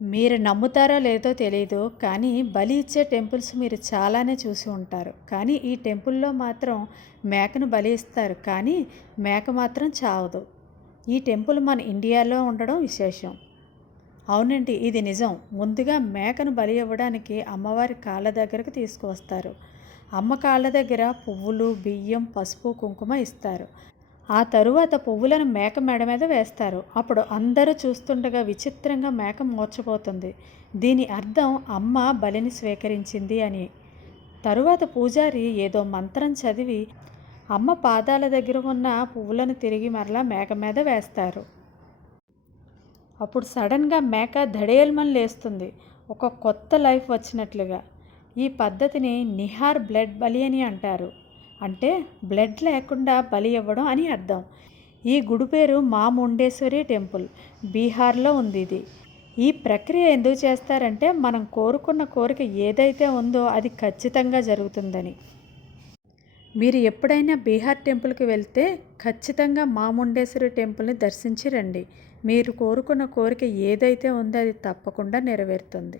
మీరు నమ్ముతారో లేదో తెలీదు. కానీ బలి ఇచ్చే టెంపుల్స్ మీరు చాలానే చూసి ఉంటారు. కానీ ఈ టెంపుల్‌లో మాత్రం మేకను బలి ఇస్తారు. కానీ మేక మాత్రం చావదు. ఈ టెంపుల్ మన ఇండియాలో ఉండడం విశేషం. అవునండి. ఇది నిజం. ముందుగా మేకను బలి ఇవ్వడానికి అమ్మవారి కాళ్ళ దగ్గరకు తీసుకువస్తారు. అమ్మ కాళ్ళ దగ్గర పువ్వులు, బియ్యం, పసుపు, కుంకుమ ఇస్తారు. ఆ తరువాత పువ్వులను మేక మెడ మీద వేస్తారు. అప్పుడు అందరూ చూస్తుండగా విచిత్రంగా మేక మూర్ఛపోతుంది. దీని అర్థం అమ్మ బలిని స్వీకరించింది అని. తరువాత పూజారి ఏదో మంత్రం చదివి అమ్మ పాదాల దగ్గర ఉన్న పువ్వులను తిరిగి మరలా మేక మీద వేస్తారు. అప్పుడు సడన్గా మేక ధడేల్మని లేస్తుంది. ఒక కొత్త లైఫ్ వచ్చినట్లుగా. ఈ పద్ధతిని నిహార్ బ్లడ్ బలి అని అంటారు. అంటే బ్లడ్ లేకుండా బలి ఇవ్వడం అని అర్థం. ఈ గుడి పేరు మా ముండేశ్వరి టెంపుల్. బీహార్లో ఉంది ఇది. ఈ ప్రక్రియ ఎందుకు చేస్తారంటే మనం కోరుకున్న కోరిక ఏదైతే ఉందో అది ఖచ్చితంగా జరుగుతుందని. మీరు ఎప్పుడైనా బీహార్ టెంపుల్కి వెళ్తే ఖచ్చితంగా మా ముండేశ్వరి టెంపుల్ని దర్శించి రండి. మీరు కోరుకున్న కోరిక ఏదైతే ఉందో అది తప్పకుండా నెరవేరుతుంది.